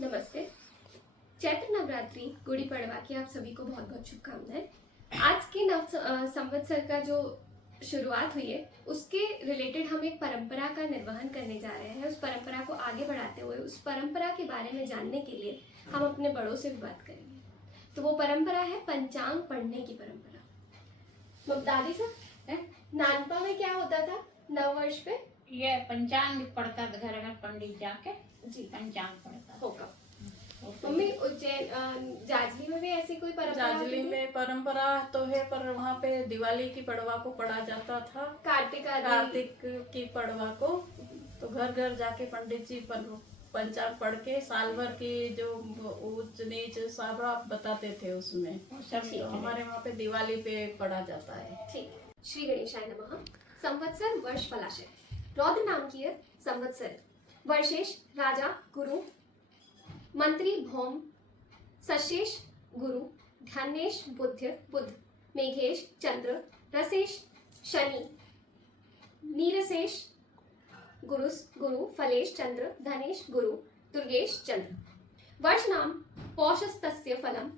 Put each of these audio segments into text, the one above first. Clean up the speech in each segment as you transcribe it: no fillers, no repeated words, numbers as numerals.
नमस्ते। चैत्र नवरात्रि गुड़ी पड़वा की आप सभी को बहुत बहुत शुभकामनाएं। आज के संवत्सर का जो शुरुआत हुई है उसके रिलेटेड हम एक परंपरा का निर्वहन करने जा रहे हैं। उस परंपरा को आगे बढ़ाते हुए उस परंपरा के बारे में जानने के लिए हम अपने बड़ों से भी बात करेंगे। तो वो परंपरा है पंचांग पढ़ने की परंपरा। दादी सर, नानपा में क्या होता था नव वर्ष पे? ये पंचांग पढ़ता था घर में, पंडित जाके जी पंचांग पढ़ता होगा। मम्मी उज्जैन जाजली में भी ऐसी कोई परंपरा? जाजली में परंपरा तो है, पर वहाँ पे दिवाली की पड़वा को पढ़ा जाता था, कार्तिक की पड़वा को। तो घर घर जाके पंडित जी पंचांग पढ़ के साल भर की जो ऊंच नीच सब आप बताते थे उसमें। तो हमारे वहाँ पे दिवाली पे पढ़ा जाता है। ठीक। श्री गणेशाय नमः। संवत्सर वर्ष फलाशय रौद्र नामकीय संवत्सर वर्षेश राजा गुरु मंत्री भौम सशेष गुरु ध्यानेश बुध मेघेश चंद्र रसेश शनि नीरसेश गुरु फलेश चंद्र धनेश गुरु दुर्गेश चंद्र। वर्ष नाम पौषस्तस्य फलम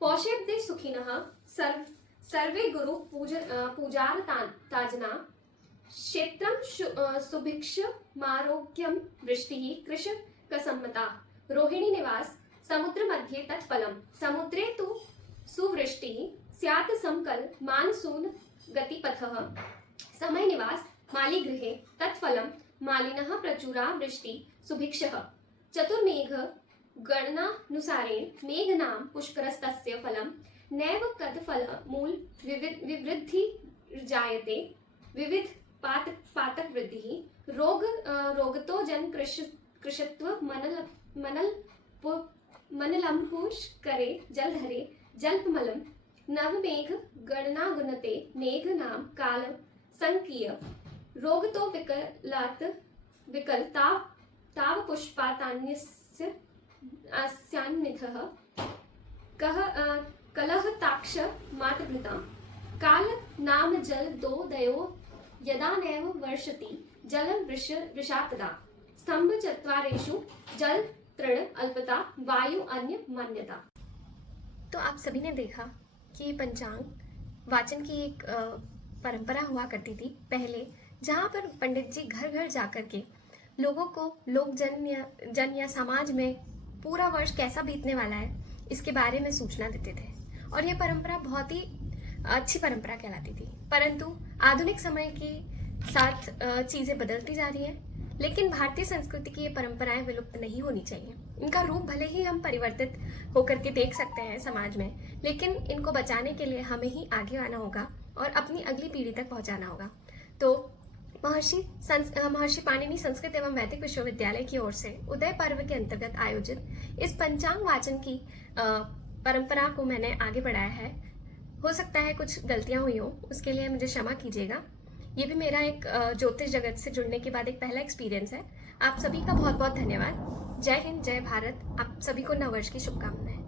पौषेब्दे सुखिनः सर्वे गुरु पूजार ताजना क्षेत्रं सुभिक्षमारोग्यं वृष्टिः कृषकसम्मता रोहिणी निवास समुद्र मध्ये तत्फलम समुद्रे तु सुवृष्टिः स्यात् समकल मानसून गतिपथः समय निवास मालिगृहे तत्फलम मालिनः प्रचुरा वृष्टि सुभिक्षः चतुर्मेघ गणनानुसारेण मेघनाम पुष्करस्तस्य फलम नैव कद फल मूल विवृद्धि जायते विविध पातक वृद्धि रोगतो जन कृषत्व मनलम पुष्करे जलधरे जल्पमलम नवमेघ गणना गुणते मेघ नाम काल संकीय रोगतो विकल ताव पुष्पातान्यस्य अस्यान्निधः कलह ताक्ष मातृभृतां काल नाम जल दो दयो यदा नैव वर्षति जलं वृषातदा स्तंभ चत्वारेषु जल तृण अल्पता वायु अन्य मान्यता। तो आप सभी ने देखा कि पंचांग वाचन की एक परंपरा हुआ करती थी पहले, जहाँ पर पंडित जी घर घर जाकर के लोगों को जन या समाज में पूरा वर्ष कैसा बीतने वाला है इसके बारे में सूचना देते थे। और यह परंपरा बहुत ही अच्छी परंपरा कहलाती थी। परंतु आधुनिक समय के साथ चीज़ें बदलती जा रही हैं, लेकिन भारतीय संस्कृति की ये परंपराएं विलुप्त नहीं होनी चाहिए। इनका रूप भले ही हम परिवर्तित होकर के देख सकते हैं समाज में, लेकिन इनको बचाने के लिए हमें ही आगे आना होगा और अपनी अगली पीढ़ी तक पहुंचाना होगा। तो महर्षि पाणिनि संस्कृत एवं वैदिक विश्वविद्यालय की ओर से उदय पर्व के अंतर्गत आयोजित इस पंचांग वाचन की परंपरा को मैंने आगे बढ़ाया है। हो सकता है कुछ गलतियां हुई हो, उसके लिए मुझे क्षमा कीजिएगा। ये भी मेरा एक ज्योतिष जगत से जुड़ने के बाद एक पहला एक्सपीरियंस है। आप सभी का बहुत बहुत धन्यवाद। जय हिंद, जय भारत। आप सभी को नववर्ष की शुभकामनाएं।